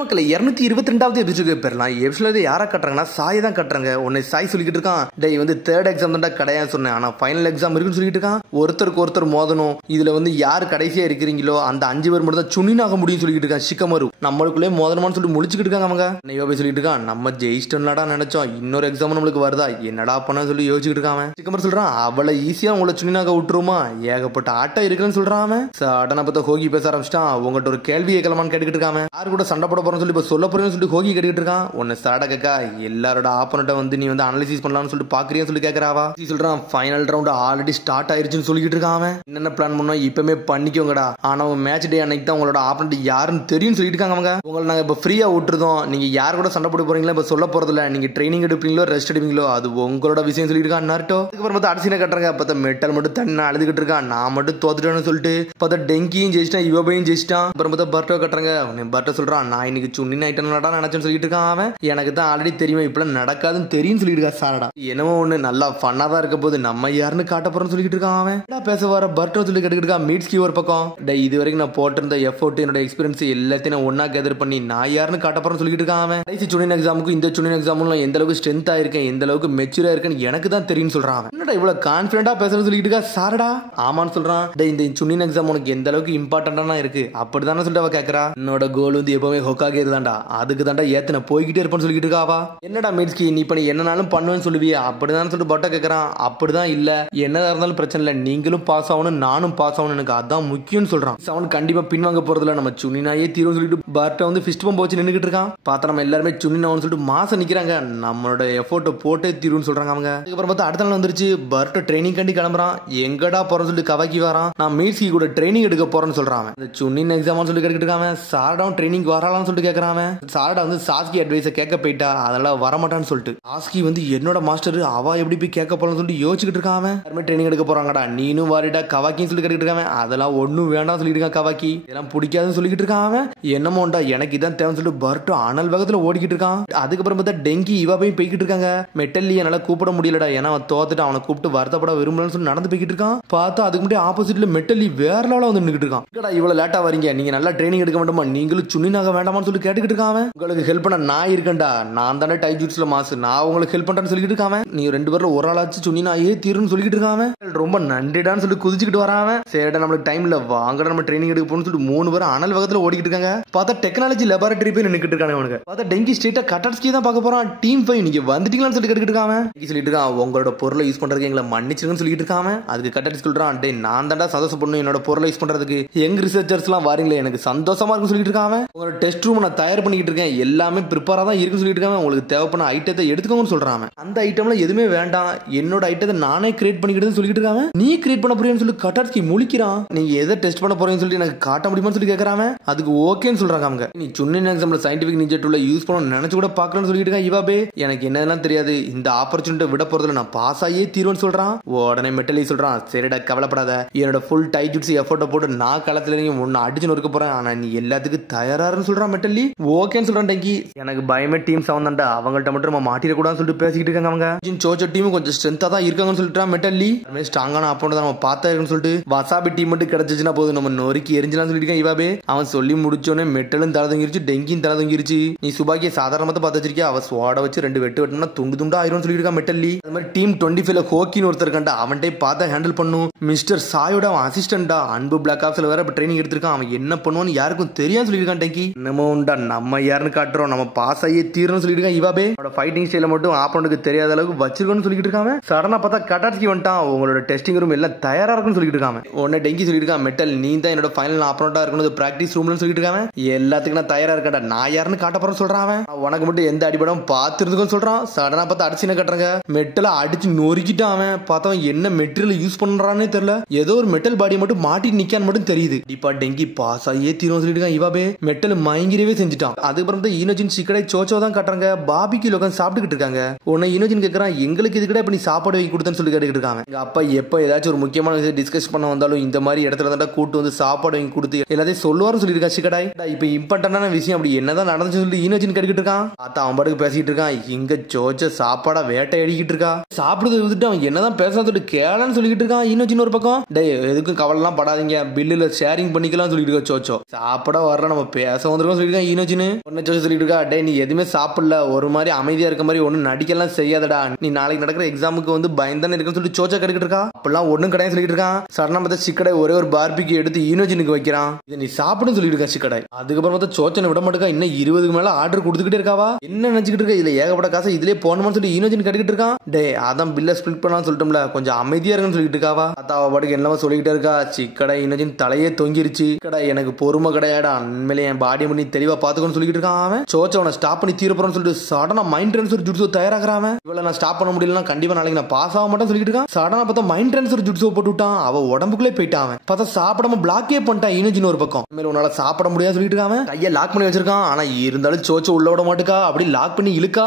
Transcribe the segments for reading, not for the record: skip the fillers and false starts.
மக்களை 222வது எபிசோடு பெறலாம். எபிசோடு யாரா கட்டுறாங்கன்னா சாய் தான் கட்டுறாங்க. உன்னை சாய் சொல்லிட்டு இருக்கான், டேய் வந்து தேர்ட் எக்ஸாம் தான் கிடையாது சொன்னேன், ஆனா ஃபைனல் எக்ஸாம் இருக்குன்னு சொல்லிட்டு இருக்கான். ஒருத்தருக்கு ஒருத்தர் மோதணும், இதுல வந்து யார் கடைசியா இருக்கிறீங்களோ அந்த 5 பேர் மட்டும் தான் சுனினாக முடியும் சொல்லிட்டு இருக்கான். சிக்கமரு நம்மளுக்குள்ளே மோதனமான்னு சொல்லிட்டு முடிச்சுக்கிட்டு இருக்காங்க. அவங்க நையோபே சொல்லிட்டு இருக்கான், நம்ம ஜெயிஸ்டன்லடா நினைச்சோம், இன்னொரு எக்ஸாம் நம்மளுக்கு வருதா, என்னடா பண்ண சொல்லி யோசிச்சுட்டு இருக்காங்க. சிக்கமரு சொல்றான், அவளை ஈஸியா உங்களை சுனினாக விட்டுருமா, ஏகப்பட்ட ஆட்டம் இருக்குன்னு சொல்றான். சடனா பார்த்தா ஹோகி பேச ஆரம்பிச்சிட்டான். உங்கள்கிட்ட ஒரு கேள்வி கேட்கலாமான்னு கேட்டுக்கிட்டு இருக்காங்க. யாரு கூட சண்டை போட போறேன்னு சொல்லி இப்ப சொல்ல போறேன்னு சொல்லி ஹோகி கேட்டுக்கிட்டு இருக்கான். உன்னை சாடா கேக்கா, எல்லாரோட ஆப்பனட்ட வந்து நீ வந்து அனலைசிஸ் பண்ணலாம்னு சொல்லிட்டு பாக்குறியான்னு சொல்லி கேட்கறாவா. சொல்றான், ஃபைனல் ரவுண்ட் ஆல்ரெடி ஸ்டார்ட் ஆயிருச்சுன்னு சொல்லிட்டு இருக்கான். என்னென்ன பிளான் பண்ணோம் இப்பவுமே பண்ணிக்கோங்கடா, ஆனா மேட்ச் டே அன்னைக்கு தான் உங்களோட ஆப்பனண்ட் யாருன்னு தெரியும் சொல்லிட்டு இருக்காங்க. அவங்க உங்களை நாங்க இப்ப ஃப்ரீயா விட்டுருதோம், நீங்க யார் கூட சண்டை போட போறீங்களா இப்ப சொல்ல போறது இல்ல, நீங்க ட்ரைனிங் எடுப்பீங்களோ ரெஸ்ட் எடுப்பீங்களோ அது உங்களோட விஷயம் சொல்லிட்டு இருக்கான் நாருட்டோ. அதுக்கப்புறம் பார்த்தா அடிசின கட்டுறாங்க. பார்த்தா மெட்டல் மட்டும் தண்ணி அழுதுகிட்டு இருக்கான், நான் மட்டும் தோத்துட்டேன்னு சொல்லிட்டு. பார்த்தா டெங்கியும் ஜெயிச்சிட்டான், யுவபையும் ஜெயிச்சிட்டான். அப்புறம் பார்த்தா பர்ட்டோ கட்டுறாங்க. பர்ட்டோ சொல்றான், நான் இன்னைக்கு சுண்ணி ஐட்டம் நினைச்சேன்னு சொல்லிட்டு இருக்கான். அவன் எனக்கு தான் ஆல்ரெடி தெரியும் இப்பெல்லாம் நடக்காதுன்னு தெரியும் சொல்லிட்டு இருக்கா. சாரடா என்னமோ ஒண்ணு நல்லா ஃபன்னா தான் இருக்க போது, நம்ம யாருன்னு காட்ட போறோம்னு சொல்லிட்டு இருக்கான். அவன் பேச வர பர்ட்டோ சொல்லி கேட்டுக்கிட்டு இருக்கான். மீட்ஸ்கி ஒரு பக்கம், இது வரைக்கும் நான் போட்டிருந்த எஃபோர்ட் என்னோட எக்ஸ்பீரியன்ஸ் எல்லாத்தையும் நான் ஒன்னா கேதர் பண்ணி நான் யாருன்னு காட்ட போறேன்னு சொல்லிட்டு இருக்கான். அவன் கடைசி சுனின் எக்ஸாமுக்கும் இந்த சுனின் எக்ஸாமும் எந்த அளவுக்கு ஸ்ட்ரென்த்தா இருக்கேன், எந்த அளவுக்கு மெச்சூரா இருக்கேன்னு எனக்கு தான் தெரியும் சொல்றான். என்னடா இவ்வளவு கான்பிடண்டா பேசுறேன்னு சொல்லிட்டு இருக்கா. சாரடா ஆமான்னு சொல்றான். இந்த சுனின் எக்ஸாம் உனக்கு எந்த அளவுக்கு இம்பார்ட்டன்டா இருக்கு அப்படிதானே சொல்லிட்டு அவ கேக்குறா. என்னோட கோல் வந்து எப்பவுமே ஹொக்காகே இருந்தாண்டா, அதுக்கு தாண்டா ஏத்தனை போய்கிட்டே இருப்பான்னு சொல்லிட்டு இருக்காவா. என்னடா மீட்ஸ்கி நீ இப்ப என்னனாலும் பண்ணுவேன்னு சொல்லுவியா அப்படிதான் சொல்லிட்டு பட்டா கேக்குறான். அப்படிதான் இல்ல, என்னதா இருந்தாலும் பிரச்சனை இல்ல, நீங்களும் பாஸ் ஆகணும் நானும் பாஸ் ஆகணும், எனக்கு அதான் முக்கியம்னு சொல்றான். அவன் கண்டிப்பா பின்வாங்க போறதுல, நம்ம சுனினாயே தீரும் சொல்லிட்டு பர்ட்டா வந்து ஃபிஸ்ட் பம்ப் வச்சு நின்னுகிட்டு இருக்கான். பார்த்தா நம்ம எல்லாருமே சுனினான்னு சொல்லிட்டு மாசம் நிக்கிறாங்க, நம்மளோட எஃபோர்ட்டை போட்டே தீரும்னு சொல்றாங்க அவங்க. அதுக்கப்புறம் பார்த்தா அடுத்த நாள் வந்துருச்சு. பர்ட்டா ட்ரைனிங் கண்டி கிளம்புறான். எங்கடா போறேன்னு சொல்லிட்டு கவாக்கி வரான். நான் மீட்ஸ்கி கூட ட்ரைனிங் எடுக்க போறேன்னு சொல்றான். இந்த சுனின் எக்ஸாம் சொல்லி கேட்டுக்கிட்டு இருக்காங்க. சாரடாவும் ட்ரைனிங் வரலாம்னு சொல்லிட்டு கேட்கறான். சாரடா வந்து சாஸ்கி அட்வைஸை கேட்க போயிட்டா, அதெல்லாம் வரமாட்டான்னு சொல்லிட்டு. சாஸ்கி வந்து என்னோட மாஸ்டர், அவ எப்படி போய் கேட்க போறன்னு சொல்லிட்டு யோசிச்சுட்டு இருக்கான். யாருமே ட்ரைனிங் எடுக்க போறாங்கடா, நீனும் வாரிடா கவாக்கின்னு சொல்லி கேட்டுக்கிட்டு இருக்கான். அதெல்லாம் ஒன்னும் வேண்டாம் சொல்லிட்டு இருக்கான். கவாக்கி இதெல்லாம் பிடிக்காதுன்னு சொல்லிக்கிட்டு இருக்கான். என்னமோண்டா எனக்கு இதான் தேவைன்னு சொல்லிட்டு பர்ட்டோ அனல் வேகத்துல ஓடிக்கிட்டு இருக்கான். அதுக்கப்புறம் பார்த்தா டெங்கி இவ போய் போய்கிட்டு இருக்காங்க. மெட்டல்லி என்னால கூப்பிட முடியலடா, ஏன்னா அவன் தோத்துட்டு அவனை கூப்பிட்டு வருத்தப்பட விரும்பலன்னு சொல்லி நடந்து போய்கிட்டு இருக்கான். பார்த்தா அதுக்கு முன்னாடி ஆப்போசிட்ல மெட்டல்லி வேற லெவலா வந்து நின்னுட்டு இருக்கான். இவ்வளவு லேட்டா வரீங்க, நீங்க நல்லா ட்ரைனிங் எடுக்க வேண்டாமா, நீங்களும் சுனினாக வேண்டாமான்னு சொல்லி கேட்டுக்கிட்டு இருக்கான். உங்களுக்கு ஹெல்ப் பண்ண நான் இருக்கேன்டா, நான் தானே டைஜூட்ஸ்ல மாசு, நான் உங்களுக்கு ஹெல்ப் பண்றேன்னு சொல்லிட்டு இருக்கான். நீங்க 2 பேர்ல ஒரு ஆளாச்சு சுனினாயே தீருன்னு சொல்லிட்டு இருக்கான். ரொம்ப நன்றிடான்னு சொல்லி குதிச்சுக்கிட்டு வரான். சரிடா நம்மளுக்கு டைம்ல வாங்கடா நம்ம ட்ரைனிங் எடுக்க போகணும்னு சொல்லிட்டு 3 பேரும் அனல் வேகத்துல ஓடிக்கிட்டு இருக்காங்க. பார்த்தா டெக்னாலஜி லெபார்டரி போய் நின்னுக்கிட்டு இருக்காங்க. அவனுக்கு பார்த்தா டெங்கி ஸ்ட்ரெயிட்டா கட்டர்ஸ்கி தான் பார்க்க போறான். டீம் 5 நீங்க வந்துட்டீங்களான்னு சொல்லி கேட்டுக்கிட்டு இருக்கான். சொல்லிட்டு இருக்கான், உங்களோட பொருளை யூஸ் பண்றதுக்கு எங்களை மன்னிச்சிருங்கன்னு சொல்லிட்டு இருக்கான். அதுக்கு கட்டர்ஸ்கி சொல்றான், டே நான் தாண்டா சந்தோஷப்படணும் என்னோட பொருளை யூஸ் பண்றதுக்கு, எங்க ரிசர்ச்சர்ஸ் எல்லாம் வாரீங்களே எனக்கு சந்தோஷமா இருக்குன்னு சொல்லிட்டு இருக்கான். உங்களோட டெஸ்ட் ரூம் நான் தயார் பண்ணிக்கிட்டு இருக்கேன், எல்லாமே ப்ரிப்பேரா தான் இருக்குன்னு சொல்லிட்டு இருக்காங்க. உங்களுக்கு தேவைப்பட ஐட்டத்தை எடுத்துக்கோங்கன்னு சொல்றான். அந்த ஐட்டம்ல எதுவுமே வேண்டாம், என்னோட ஐட்டத்தை நானே கிரியேட் பண்ணிக்கிட்டு சொல்லிட்டு இருக்காங்க. நீ கிரியேட் பண்ண போறேன்னு சொல்லி கட்டர்ஸ்கி முழிக்கிறான். நீங்க எதை டெஸ்ட் பண்ண போறேன்னு சொல்லி எனக்கு காட்ட முடியுமான்னு சொல்லி கேட்கறாங்க. அதுக்கு ஓகேன்னு சொல்றாங்க. அவங்க நீ சுன்னின் எக்ஸாம்ல சயின்டிபிக் நிஞ்சா டூல யூஸ் பண்ணணும்னு நினைச்சு கூட பார்க்கலன்னு சொல்லிட்டு இருக்கான். இவாபே எனக்கு என்னதெல்லாம் தெரியாது, இந்த ஆப்பர்ச்சுனிட்டி விட போறதுல நான் பாஸ் ஆகியே தீருவேன்னு சொல்றான். உடனே மெட்டலி சொல்றான், சரிடா கவலைப்படாத, என்னோட ஃபுல் டைஜூட்ஸ் எஃபோர்ட்டை போட்டு நான் களத்துல இறங்கி உன்னை அடிச்சு நொறுக்க போறேன், ஆனா நீ எல்லாத்துக்கும் தயாரான்னு சொல்றான். மெட்டலி ஓகேன்னு சொல்றான். டெங்கி எனக்கு பயமே டீம் 7 தான்டா, அவங்கள்ட்ட மட்டும் நம்ம மாட்டிடக்கூடாதுன்னு சொல்லிட்டு பேசிக்கிட்டு இருக்காங்க. அவங்க சோச்சோ டீம் கொஞ்சம் ஸ்ட்ரென்த்தா தான் இருக்காங்கன்னு சொல்லிட்டு மெட்டலி ஸ்ட்ராங்கான அப்போட நம்ம பார்த்தா இருக்குன்னு சொல்லிட்டு வசாபி டீம் மட்டும் கிடைச்சிச்சுன்னா போதும் நம்ம நொறுக்கி எரிஞ்சலாம் சொல்லிட்டு இருக்கான். இவாபே அவன் சொல்லி முடிச்சோன்னே மெட்டலும் தலை தங்கிருச்சு, டெங்கியும் தலை தங்கிருச்சு. நீ சுபாக்கிய சாதாரணமா பார்த்து வச்சிருக்கியா, அவ ஸ்வாட வச்சு 2 வெட்டு வெட்டினா துண்டு துண்டா ஆயிரும் சொல்லிட்டு இருக்கான் மெட்டல்லி. அது மாதிரி டீம் 25ல ஹோக்கின்னு ஒருத்தர் கண்டா, அவன்கிட்ட பார்த்தா ஹேண்டில் பண்ணும். மிஸ்டர் சாயோட அவன் அசிஸ்டன்டா, அன்பு பிளாக் ஆப்ஸ்ல வேற ட்ரைனிங் எடுத்திருக்கான், அவன் என்ன பண்ணுவான்னு யாருக்கும் தெரியாது சொல்லியிருக்கான். டெங்கி என்னமோண்டா நம்ம யாருன்னு காட்டுறோம், நம்ம பாஸ் ஆகியே தீரணும்னு சொல்லிட்டு இருக்கான். இவாபே அவனோட ஃபைட்டிங் ஸ்டைல மட்டும் ஆப்போனன்ட்க்கு தெரியாத அளவுக்கு வச்சிருக்கோன்னு சொல்லிட்டு இருக்காங்க. சடனா பார்த்தா கட்டாட்ஸ்கி வந்துட்டான். உங்களோட டெஸ்டிங் ரூம் எல்லாம் தயாரா இருக்குன்னு சொல்லிட்டு இருக்காங்க. உடனே டெங்கி சொல்லிட்டு இருக்கான், மெட்டல் நீ தான் என்னோட ஃபைனல் ஆப்போனன்ட்டா இருக்கணும் பிராக்டிஸ் ரூம்னு சொல்லிட்டு இருக்காங்க. எல்லாத்துக்கும் நான் தயாரா இருக்கேன்டா, நான் யாருன்னு காட்ட போறேன்னு சொல்றான். உனக்கு மட்டும் எந்த அடிபடம் பார்த்துருந்துக்கும் சொல்றான். சடனா பார்த்தா அடிச்சுன கட்டுறாங்க. மெட்டலை அடிச்சு நொறுக்கிட்டான். அவன் பார்த்தவன் என்ன மெட்டீரியல் யூஸ் பண்றானே தெரியல, ஏதோ ஒரு மெட்டல் பாடி மட்டும் மாட்டி நிக்கான்னு மட்டும் தெரியுது. டிப்பா டெங்கி பாஸ் ஆகியே தீரும் சொல்லிட்டு இருக்கான். இவாபே மெட்டல் மயங்கிரவே செஞ்சுட்டான். அதுக்கப்புறம் தான் ஈனோஜின் சிக்கடை சோச்சோ தான் காட்டுறாங்க. பாபிக்கு உட்காந்து சாப்பிட்டுக்கிட்டு இருக்காங்க. உடனே ஈனோஜின் கேட்கறான், எங்களுக்கு இது கூட இப்ப நீ சாப்பாடு வாங்கி கொடுத்தேன்னு சொல்லி கேட்டுக்கிட்டு இருக்காங்க. எங்க அப்பா எப்ப ஏதாச்சும் ஒரு முக்கியமான விஷயம் டிஸ்கஸ் பண்ண வந்தாலும் இந்த மாதிரி இடத்துல தான் கூட்டு வந்து சாப்பாடு வாங்கி கொடுத்து எல்லாத்தையும் சொல்லுவாருன்னு சொல்லியிருக்கா சிக்கடாய். இப்ப இம்பார்ட்டன்டான விஷயம் அப்படி என்னதான் நடந்துச்சு சொல்லி ஈனோஜின் கேட்டுக்கிட்டு இருக்கான். பார்த்தா அவன் பாட்டுக்கு பேசிட்டு இருக்கான். இங்க சோச்ச சாப்பாடா வேட்டை அடிக்கிட்டு இருக்கா. சாப்பிடுறத விட்டுட்டு அவன் என்னதான் பேசுறது கேளன்னு சொல்லிட்டு இருக்கான். ஈனோஜின் ஒரு பக்கம், டேய் எதுக்கும் கவலைலாம் படாதீங்க, பில்லுல ஷேரிங் பண்ணிக்கலாம் சொல்லிட்டு இருக்கா சோச்சோ. சாப்பிட வரல நம்ம பேச வந்துருக்கோம் சொல்லியிருக்கான் ஈனோஜின். உடனே ஜோஷி சொல்லிட்டு இருக்கா, டே நீ எதுவுமே சாப்பிடல, ஒரு மாதிரி அமைதியா இருக்க மாதிரி ஒன்னும் நடிக்கலாம் செய்யாதடா, நீ நாளைக்கு நடக்கிற எக்ஸாமுக்கு வந்து பயந்தானே இருக்குன்னு சொல்லிட்டு சோச்சா கட்டிக்கிட்டு இருக்கா. அப்பெல்லாம் ஒன்னும் கிடையாது சொல்லிட்டு இருக்கான். சடனா பார்த்தா சிக்கடை ஒரே ஒரு பார்பிக்கு எடுத்து ஈனோஜினுக்கு வைக்கிறான். இதை நீ சாப்பிடுன்னு சொல்லிட்டு இருக்கா சிக்கடை. அதுக்கப்புறம் பார்த்தா சோச்சனை விட மாட்டேக்கா, இன்னும் 20க்கு மேல ஆர்டர் கொடுத்துக்கிட்டே இருக்காவா. என்ன நினைச்சுக்கிட்டு இருக்க, இதுல ஏகப்பட்ட காசு இதுலயே போனோம்னு சொல்லி ஈனோஜின் கட்டிக்கிட்டு இருக்கான். டே அதான் பில்ல ஸ்பிளிட் பண்ணலாம் சொல்லிட்டோம்ல, கொஞ்சம் அமைதியா இருக்குன்னு சொல்லிட்டு இருக்காவா. அத்தாவ பாட்டுக்கு என்னவா சொல்லிக்கிட்டே இருக்கா. சிக்கடை ஈனோஜின் தலையே தொங்கிருச்சு. கடை எனக்கு பொறுமை கிடையாடா, உண்மையிலே என் பாடி பண்ணி தெளிவா பாத்துக்கணும்னு சொல்லிட்டு இருக்கான். அவன் சோச்சவனை ஸ்டாப் பண்ணி தீரப்போறன்னு சொல்லிட்டு சடனா மைண்ட் ட்ரான்ஸ்ஃபர் ஜுட்ஸோ தயாராகிறான். இவளை நான் ஸ்டாப் பண்ண முடியலன்னா கண்டிப்பா நாளைக்கு நான் பாஸ் ஆக மாட்டேன்னு சொல்லிட்டு இருக்கான். சடனா பார்த்தா மைண்ட் ட்ரான்ஸ்ஃபர் ஜுட்ஸோ போட்டு விட்டான். அவ உடம்புக்குள்ளே போயிட்டான். பார்த்தா சாப்பிடாம பிளாக்கே பண்ணிட்டான் ஈனோஜின் ஒரு பக்கம். உன்னால சாப்பிட முடியாது சொல்லிட்டு இருக்கான். கையை லாக் பண்ணி வச்சிருக்கான். ஆனா இருந்தாலும் சோச்சோ உள்ள விட மாட்டுக்கா. அப்படி லாக் பண்ணி இழுக்கா.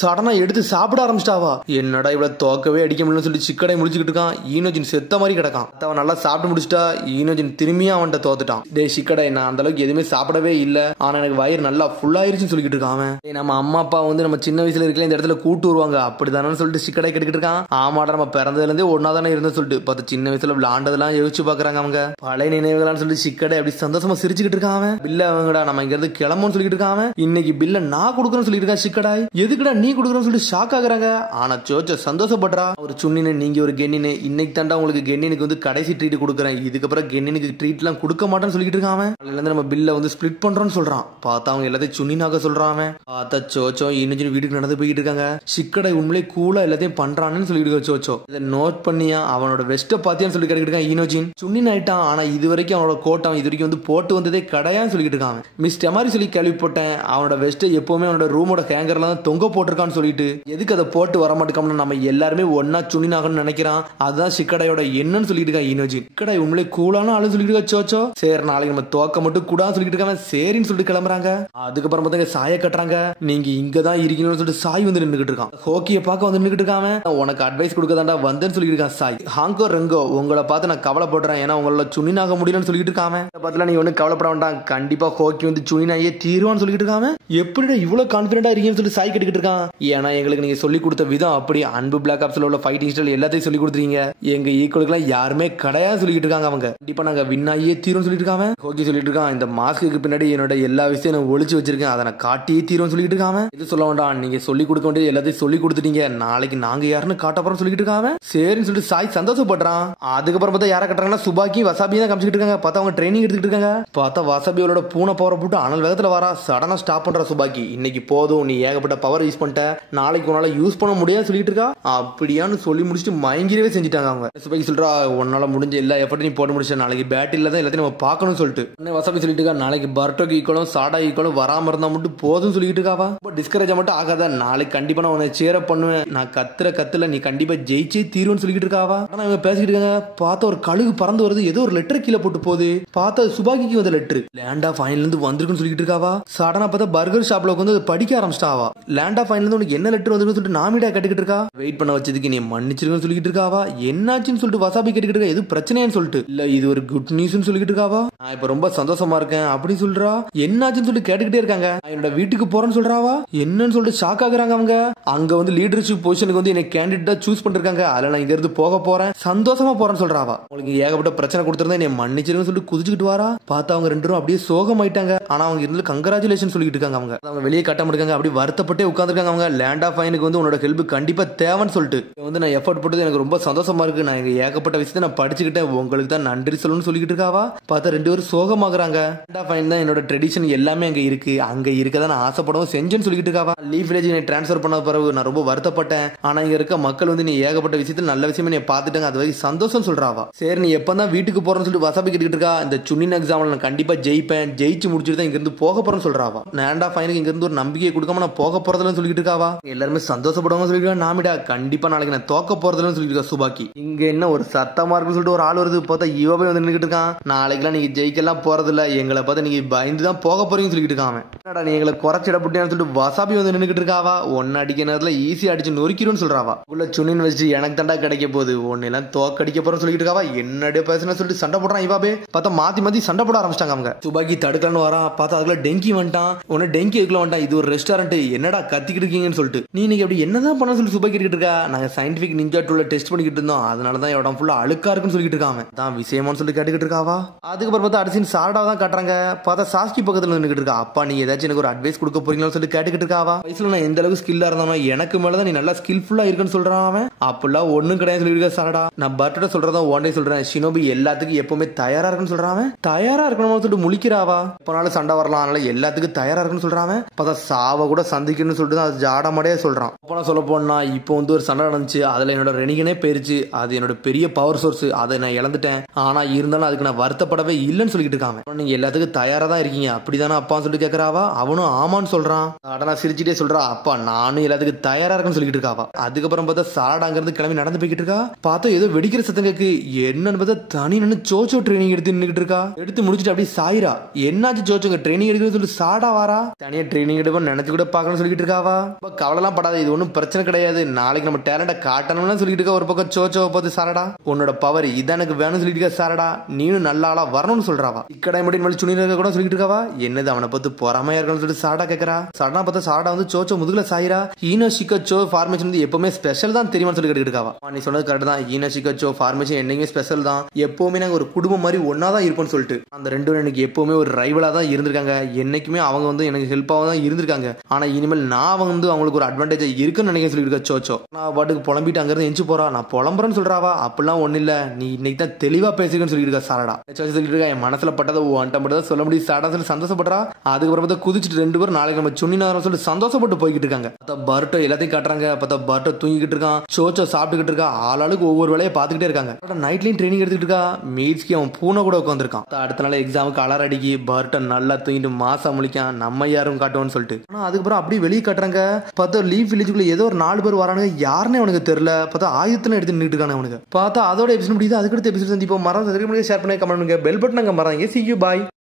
சடனா எடுத்து சாப்பிட ஆரம்பிச்சிட்டாவா. என்னடா இவ்வளவு தோக்கவே அடிக்க முடியலன்னு சொல்லி சிக்கடை முடிச்சுக்கிட்டு இருக்கான். ஈனோஜின் செத்த மாதிரி கிடக்கான். அவன் நல்லா சாப்பிட்டு முடிச்சிட்டா. ஈனோஜின் திரும்பியும் அவன்கிட்ட தோத்துட்டான். டே சிக்கடை நான் அந்த அளவுக்கு எதுவுமே சாப்பிடவே இல்ல, ஆனா எனக்கு வயிறு நல்லா ஃபுல் ஆயிருச்சுன்னு சொல்லிட்டு இருக்கான். நம்ம அம்மா அப்பா வந்து நம்ம சின்ன வயசுல இருக்கல இந்த இடத்துல கூட்டு வருவாங்க அப்படிதானு சொல்லிட்டு சிக்கடை கேட்டுக்கிட்டு இருக்கான். ஆமாடா நம்ம பிறந்ததுல இருந்தே ஒன்னா தானே இருந்தோம் சொல்லிட்டு பார்த்து சின்ன வயசுல விளையாண்டதெல்லாம் யோசிச்சு பாக்குறாங்க அவங்க. பழைய நினைவுகளான்னு சொல்லி சிக்கடை அப்படி சந்தோஷமா சிரிச்சுக்கிட்டு இருக்கான். பில்ல அவங்கடா நம்ம இங்க இருந்து கிளம்புன்னு சொல்லிட்டு இருக்கான். இன்னைக்கு பில்ல நான் கொடுக்குறேன்னு சொல்லிட்டு இருக்கா சிக்கடாய். எதுக்குடா நீ கொடுக்குறேன்னு சொல்லிட்டு ஷாக் ஆகுறாங்க. ஆனா சோச்சோ சந்தோஷப்படுறா. ஒரு சுண்ணினு நீங்க ஒரு கென்னினு, இன்னைக்கு தாண்டா உங்களுக்கு கென்னினுக்கு வந்து கடைசி ட்ரீட் கொடுக்குறேன், இதுக்கப்புறம் கென்னினுக்கு ட்ரீட் எல்லாம் கொடுக்க மாட்டேன்னு சொல்லிட்டு இருக்கான். அதுல இருந்து நம்ம பில்ல வந்து ஸ்பிளிட் பண்றோம்னு சொல்றான். பார்த்தா அவங்க எல்லாத்தையும் சுண்ணினாக சொல்றான். பார்த்தா சோச்சோ இன்னும் வீட்டுக்கு நடந்து போயிட்டு இருக்காங்க. சிக்கடை உண்மையிலே கூலா எல்லாத்தையும் பண்றான்னு சொல்லிட்டு இருக்க சோச்சோ. இதை நோட் பண்ணியா அவனோட வெஸ்ட பாத்தியான்னு சொல்லி கேட்டுக்கிட்டு ஈனோஜின். சுண்ணின் ஆயிட்டான். ஆனா இது வரைக்கும் அவனோட கோட்டம் இது வரைக்கும் வந்து போட்டு வந்ததே கடையான்னு சொல்லிட்டு இருக்காங்க. மிஸ் டெமாரி சொல்லி கேள்விப்பட்டேன் அவனோட வெஸ்ட் எப்பவுமே அவனோட ரூமோட ஹேங்கர்ல தான் தொங்க போட்டிருக்கான்னு சொல்லிட்டு எதுக்கு அதை போட்டு வர மாட்டேக்கோம்னு நம்ம எல்லாருமே ஒன்னா சுண்ணினாகணும்னு நினைக்கிறான். அதுதான் சிக்கடையோட என்னன்னு சொல்லிட்டு இருக்கா ஈனோஜின். சிக்கடை உண்மையிலே கூலான ஆளு சொல்லிட்டு இருக்கா சோச்சோ. சரி நாளைக்கு நம்ம தோக்க மட்டும் கூடான்னு சொல்லிட்டு இருக்காங்க. சரின்னு சொல்லிட்டு கிளம்புறாங்க. அதுக்கப்புறம் பார்த்தா சாய கட்டுறாங்க. நீங்க இங்கதான் இருக்கீங்கன்னு சொல்லிட்டு சாய் வந்து நின்றுகிட்டு இருக்கான். ஹோக்கிய பார்க்க வந்து நின்றுகிட்டு இருக்காங்க. உனக்கு அட்வைஸ் கொடுக்கதாண்டா வந்தேன்னு சொல்லிட்டு இருக்கான் சாய். ஹாங்கோ ரெங்கோ உங்களை பார்த்து நான் கவலைப்படுறேன், ஏன்னா உங்கள சுண்ணினாக முடியலன்னு சொல்லிட்டு இருக்காம. பார்த்தா நீ ஒன்னும் கவலைப்பட வேண்டாம், கண்டிப்பா ஹோக்கி வந்து சுண்ணினாயே தீருவான்னு சொல்லிட்டு இருக்காம. எப்படிடா இவ்வளவு கான்பிடண்டா இருக்கீங்கன்னு சொல்லிட்டு சாய் கேட்டுக்கிட்டு இருக்கான். ஏன்னா எங்களுக்கு நீங்க சொல்லி கொடுத்த விதம் அப்படி அன்பு பிளாக் ஆப்ஸ்ல உள்ள ஃபைட்டிங் ஸ்டைல் எல்லாத்தையும் சொல்லி கொடுத்துறீங்க. எங்க ஈக்குவலுக்கு யாருமே கிடையாது சொல்லிட்டு இருக்காங்க அவங்க. கண்டிப்பா நாங்க வின்னாயே தீரும் சொல்லிட்டு இருக்காங்க. ஹோக்கி சொல்லிட்டு இருக்கான். இந்த மாஸ்க்கு பின்னாடி என்னோட எல்லா விஷயம் நான் ஒளிச்சு வச்சிருக்கேன், அதை நான் காட்டியே தீரும் சொல்லிட்டு இருக்காங்க. இது சொல்ல வேண்டாம், நீங்க சொல்லி கொடுக்க வேண்டிய எல்லாத்தையும் சொல்லி கொடுத்துட்டீங்க, நாளைக்கு நாங்க யாருன்னு காட்ட போறோம் சொல்லிட்டு இருக்காங்க. சரின்னு சொல்லிட்டு சாய் சந்தோஷப்படுறான். அதுக்கப்புறம் பார்த்தா யாரை கட்டுறாங்கன்னா சுபாக்கி வசாபி தான் காமிச்சிட்டு இருக்காங்க. பார்த்தா அவங்க ட்ரைனிங் எடுத்துக்கிட்டு இருக்காங்க. பார்த்தா வசாபியோட பூனை பவரை போட்டு அனல் வேகத்துல வரா. சடனா ஸ்டாப் பண்ற சுபாக்கி. இன்னைக்கு போதும், நீ ஏகப்பட்ட பவர் யூஸ் பண்ணிட்ட, நாளைக்கு உன்னால யூஸ் பண்ண முடியாது சொல்லிட்டு இருக்கா. அப்படியான்னு சொல்லி முடிச்சுட்டு மயங்கிரவே செஞ்சுட்டாங்க அவங்க. சுபாக்கி சொல்றா, உன்னால முடிஞ்ச எல்லா எஃபர்ட்டையும் நீ போட்டு முடிச்ச, நாளைக்கு பேட்டில் தான் எல்லாத்தையும் நம்ம பார்க்கணும்னு சொல்லிட்டு வசாபி சொல்லிட்டு இருக்கா. நாளைக்கு பர்டோக்கு ஈக்குவலும் சாடா ஈக்குவலும் வராம இருந்தா மட்டும் போதும் சொல்லிட்டு இருக்காவா. டிஸ்கரேஜ் மட்டும் ஆகாத, நாளைக்கு கண்டிப்பா நான் உன்னை சேர பண்ணுவேன், நான் கத்துல நீ கண்டிப்பா ஜெயிச்சே தீருன்னு சொல்லிட்டு இருக்காவா. ஆனா இவங்க பேசிக்கிட்டு இருக்காங்க. பார்த்தா ஒரு கழுகு பறந்து வருது, ஏதோ ஒரு லெட்டர் கீழே போட்டு போகுது. பார்த்தா சுபாக்கிக்கு வந்த லெட்டர் லேண்ட் ஆஃப் ஃபைனல் இருந்து வந்திருக்குன்னு சொல்லிட்டு இருக்காவா. சடனா பார்த்தா பர்கர் ஷாப்ல வந்து படிக்க ஆரம்பிச்சிட்டாவா. லேண்ட் ஆஃப் ஃபைனல் இருந்து உனக்கு என்ன லெட்டர் வந்து சொல்லிட்டு நாமிடா கேட்டுக்கிட்டு இருக்கா. வெயிட் பண்ண வச்சதுக்கு நீ மன்னிச்சிருக்கன்னு சொல்லிட்டு இருக்காவா. என்னாச்சுன்னு சொல்லிட்டு வசாபி கேட்டுக்கிட்டு இருக்கா. எது பிரச்சனைன்னு சொல்லிட்டு. இல்ல இது ஒரு குட் நியூஸ்னு சொல்லிட்டு இருக்காவா. நான் இப்ப ரொம்ப சந்தோஷமா இருக்கேன் அப்படின்னு சொல்றா. என்னாச்சுன்னு சொல்லிட்டு கேட்டுக்கிட்டே இருக்காங்க. என்னோட வீட்டுக்கு போறேன்னு சொல்றாவா. என்னன்னு சொல்லிட்டு ஷாக் ஆகுறாங்க அவங்க. அங்க வந்து லீடர்ஷிப் பொசிஷனுக்கு வந்து எனக்கு கேண்டிடேட்டா சூஸ் பண்ணிருக்காங்க, அதுல நான் இங்க இருந்து போக போறேன், சந்தோஷமா போறேன்னு சொல்றாவா. உங்களுக்கு ஏகப்பட்ட பிரச்சனை கொடுத்திருந்தா என்னை மன்னிச்சிருன்னு சொல்லிட்டு குதிச்சுக்கிட்டு வரா. பார்த்தா அவங்க ரெண்டு பேரும் அப்படியே சோகமாயிட்டாங்க. ஆனா அவங்க இருந்து கங்கராச்சுலேஷன் சொல்லிட்டு இருக்காங்க. அவங்க வெளியே கட்ட மாட்டாங்க, அப்படி வருத்தப்பட்டே உட்காந்துருக்காங்க அவங்க. லேண்ட் ஆஃப் ஃபைனுக்கு வந்து உன்னோட ஹெல்ப் கண்டிப்பா தேவைன்னு சொல்லிட்டு வந்து நான் எஃபர்ட் போட்டது எனக்கு ரொம்ப சந்தோஷமா இருக்கு, நான் ஏகப்பட்ட விஷயத்தை நான் படிச்சுக்கிட்டேன், உங்களுக்கு தான் நன்றி சொல்லணும்னு சொல்லிட்டு இருக்காவா. பார்த்தா ரெண்டு பேரும் சோகமாகறாங்க. லேண்ட் ஆஃப் ஃபைன் தான் என்னோட ட்ரெடிஷன் எல்லாமே அங்க இருக்கு, அங்க இருக்கதான் நான் ஆசைப்படவும் செஞ்சேன்னு சொல்லிட்டு இருக்காவா. லீஃப் வில்லேஜ் நீ டிரான்ஸ்ஃபர் பண்ண பிறகு நான் ரொம்ப வருத்தப்பட்டேன், ஆனா இங்க இருக்க மக்கள் வந்து நீ ஏகப்பட்ட விஷயத்துல நல்ல விஷயமே நீ பாத்துட்டாங்க, அது வரைக்கும் சந்தோஷம் சொல்றாவா. சரி நீ எப்பதான் வீட்டுக்கு போறேன்னு சொல்லிட்டு வசாபி கேட்டுக்கிட்டு இருக்கா. இந்த சுன்னின் எக்ஸாம்ல நான் கண்டிப்பா ஜெயிப்பேன், ஜெயிச்சு முடிச்சுட்டு தான் இங்க இருந்து போக போறேன்னு சொல்றாவா. லேண்ட் ஆஃப் ஃபைனுக்கு இங்க இருந்து ஒரு நம்பிக்கையை கொடுக்காம நான் போக போறதுன்னு சொல்லிட்டு இருக்காவா. எல்லாருமே சந்தோஷப்படுவாங்க சொல்லிட்டு நாமிடா கண்டிப்பா நாளைக்கு நான் தோக்க போறதுன்னு சொல்லிட்டு இருக்கா சுபாக்கி. இங்க என்ன ஒரு சத்தமா இருக்குன்னு சொல்லிட்டு ஒரு ஆள் வருது. பார்த்தா இவ போய் வந்து நின்னுட்டு இருக்கான். நாளைக்குலாம் நீங்க ஜெயிக்கலாம் போறது இல்ல, எங்களை பார்த்து நீங்க பயந்து தான் போக போறீங்கன்னு சொல்லிட்டு இருக்காங்க. நீ எங்களை குறைச்சிட புட்டியான்னு சொல்லிட்டு வசாபி வந்து நின்னுட்டு இருக்காவா. ஒன்னு அடிக்க நேரத்துல ஈஸியா அடிச்சு நொறுக்கிடும் சொல்றாவா. உள்ள சுனின் வச்சு எனக்கு தண்டா கிடைக்க போகுது, ஒன்னு எல்லாம் தோக்கடிக்க போறோம் சொல்லிட்டு இருக்காவா. என்னடே பேசுன சொல்லிட்டு சண்டை போடுறான் இவாபே. பார்த்தா மாத்தி சண்டை போட ஆரம்பிச்சிட்டாங்க அவங்க. சுபாக்கி தடுக்கலான்னு வரான், பார்த்தா அதுக்குள்ள டெங்கி வந்துட்டான். உடனே டெங்கி இருக்குள்ள வந்துட்டான், இது ஒரு ரெஸ்டாரண்ட், என்னடா கத்திக்கிட்டு இருக்கீங்கன்னு சொல்லிட்டு. நீ இன்னைக்கு அப்படி என்னதான் பண்ண சொல்லி சுபாக்கி கிட்ட இருக்கா. நாங்க சயின்டிபிக் நிஞ்சா டூல டெஸ்ட் பண்ணிக்கிட்டு இருந்தோம், அதனாலதான் இடம் ஃபுல்லா அழுக்கா இருக்குன்னு சொல்லிட்டு இருக்காங்க. தான் விஷயமான்னு சொல்லி கேட்டுக்கிட்டு இருக்காவா. அதுக்கப்புறம் பார்த்தா அடிச்சின் சாரடா தான் காட்டுறாங்க. பார்த்தா சாஸ்கி பக்கத்துல நின்னுக்கிட்டு இருக்கா. அப்பா நீ ஏதாச்சும் எனக்கு ஒரு அட்வைஸ் கொடுக்க போறீங்கன்னு சொல்லி கேட்டுக்கிட்டு இருக்காவா. வயசுல நான் எந்த அளவுக்கு ஸ்கில்லா இருந்தாலும் எனக்கு மேலதான் நீ நல்லா ஸ்கில்ஃபுல்லா இருக்குன்னு சொல்றான் அவன். அப்பெல்லாம் ஒண்ணும் கிடையாது சொல்லிருக்க சாரடா. நான் பர்ட்ட சொல்றதா ஒன் டே சொல்றேன், ஷினோபி எல்லாத்துக்கும் எப்பவுமே தயாரா இருக்குன்னு சொல்றான். தயாரா இருக்கணும்னு சொல்லிட்டு முழிக்கிறாவா. எப்பனாலும் சண்டை வரலாம், அதனால எல்லாத்துக்கும் தயாரா இருக்குன்னு சொல்றான். பார்த்தா சாவ கூட சந்திக்கணும்னு சொல்லிட்டு அது ஜாடமாடே சொல்றான். அப்ப சொல்ல போனா இப்போ வந்து ஒரு சண்டை நடந்துச்சு, அதுல என்னோட ரெனிகனே போயிருச்சு, அது என்னோட பெரிய பவர் சோர்ஸ், அதை நான் இழந்துட்டேன். ஆனா இருந்தாலும் அதுக்கு நான் வருத்தப்படவே இல்லைன்னு சொல்லிட்டு இருக்காங்க. நீங்க எல்லாத்துக்கும் தயாரா தான் இருக்கீங்க அப்படிதானே அப்பான்னு சொல்லிட்டு கேட்கறாவா. அவனும் ஆமான்னு சொல்றான். அடனா சிரிச்சுட்டே சொல்றா, அப்பா நானும் எல்லாத்துக்கும் தயாரா இருக்குன்னு சொல்லிட்டு இருக்காவா. அதுக்கப்புறம் பார்த்தா சாரடாங்கிறது கிளம்பி நடந்து போய்கிட்டு இருக்கா. பார்த்தா ஏதோ வெடிக்கிற சத்தம் கேக்கு. என்னன்னு பார்த்தா தனி நின்று சோச்சோ ட்ரைனிங் எடுத்து நின்றுட்டு இருக்கா. எடுத்து முடிச்சுட்டு அப்படியே சாயிரா. என்னாச்சு சோச்சோங்க ட்ரைனிங் எடுக்கிறது சொல்லி சாடா வாரா. தனியா ட்ரைனிங் எடுப்போம் நினைச்சு கூட பார்க்கணும்னு சொல்லிட்டு இருக்காவா. கவலைலாம் படாது, இது ஒன்றும் பிரச்சனை கிடையாது, நாளைக்கு நம்ம டேலண்ட காட்டணும்னு சொல்லிட்டு இருக்கா. ஒரு பக்கம் சோச்சோவை பார்த்து சாரடா உன்னோட பவர் இதான் எனக்கு வேணும்னு சொல்லிட்டு இருக்கா. சாரடா நீனும் நல்ல ஆளா வரணும்னு சொல்றாவா. இக்கடை மட்டும் வழி சுனில கூட சொல்லிட்டு இருக்கா. என்னது அவனை பார்த்து பொறாமையா இருக்கணும்னு சொல்லிட்டு சாரடா கேட்கறா. சாரடா பார்த்தா சாரடா வந்து சோச்சோ முதுகுல சாயிரா. ஈனோஷிகச்சோ ஃபார்மேஷன் வந்து எப்பவுமே ஸ்பெஷல் தான் தெரியுமான்னு சொல்லி கேட்டுட்டு இருக்காவா. நீ சொன்னது கரெக்ட் தான், ஈனோஷிகச்சோ ஃபார்மேஷன் என்னைக்குமே ஸ்பெஷல் தான், எப்பவுமே நாங்க ஒரு குடும்பம் மாதிரி ஒன்னா தான் இருப்போம்னு சொல்லிட்டு. அந்த ரெண்டு பேரும் எனக்கு எப்பவுமே ஒரு ரைவலா தான் இருந்திருக்காங்க, என்னைக்குமே அவங்க வந்து எனக்கு ஹெல்ப்பாக தான் இருந்திருக்காங்க. ஆனா இனிமேல் நான் வந்து அவங்களுக்கு ஒரு அட்வான்டேஜ் இருக்குன்னு நினைக்க சொல்லிட்டு இருக்கா சோச்சோ. நான் பாட்டுக்கு புலம்பிட்டு அங்கிருந்து எஞ்சி போறா. நான் புலம்புறேன்னு சொல்றாவா. அப்படிலாம் ஒண்ணு இல்ல, நீ இன்னைக்கு தான் தெளிவா பேசுறேன்னு சொல்லிட்டு இருக்கா சாரடா. சொல்லிட்டு இருக்கா என் மனசுல பட்டதை ஒன்ட்ட மட்டும் தான் சொல்ல முடியும் சாரடா சொல்லி சந்தோஷப்படுறா. அதுக்கப்புறம் குதிச்சுட்டு ரெண்டு பேரும் நாளைக்கு நம்ம சுனினாரம் சொல்லி சந்தோஷப்பட்டு போய்கிட்டு இருக்காங்க. பர்ட்டோ எல்லாத்தையும் காட்டுறாங்க. பார்த்தா பர்ட்டோ தூங்கிட்டு இருக்கான், சோச்சோ சாப்பிட்டுக்கிட்டு இருக்கா. ஆளாளுக்கு ஒவ்வொரு வேலையை பார்த்துக்கிட்டே இருக்காங்க. நைட்லயும் ட்ரைனிங் எடுத்துக்கிட்டு இருக்கா. மீட்ஸ்க்கு அவன் பூனை கூட உட்காந்துருக்கான். அடுத்த நாள் எக்ஸாமுக்கு அலர் அடிக்கி பர்ட்டோ நல்லா தூங்கிட்டு மாசா முழிக்கான், நம்ம யாரும் காட்டுவோம்னு சொல்லிட்டு. ஆனா அதுக்கப்புறம் அப்படியே வெளியே காட்டுறாங்க. பார்த்தா லீவ் வில்லேஜுக்குள்ள ஏதோ ஒரு 4 பேர் வரானுங்க, யாருன்னு அவனுக்கு தெரியல. பார்த்தா ஆயுதத்துல எடுத்து நின்றுட்டு இருக்காங்க அவனுக்கு. பார்த்தா அதோட எபிசோட் முடியுது. அதுக்கடுத்த எபிசோட் சந்திப்போம். மரம் ஷேர் பண்ணி கமெண்ட் பண்ணுங்க, பெல் பட்டன் அங்க மறாங்க. See you, bye.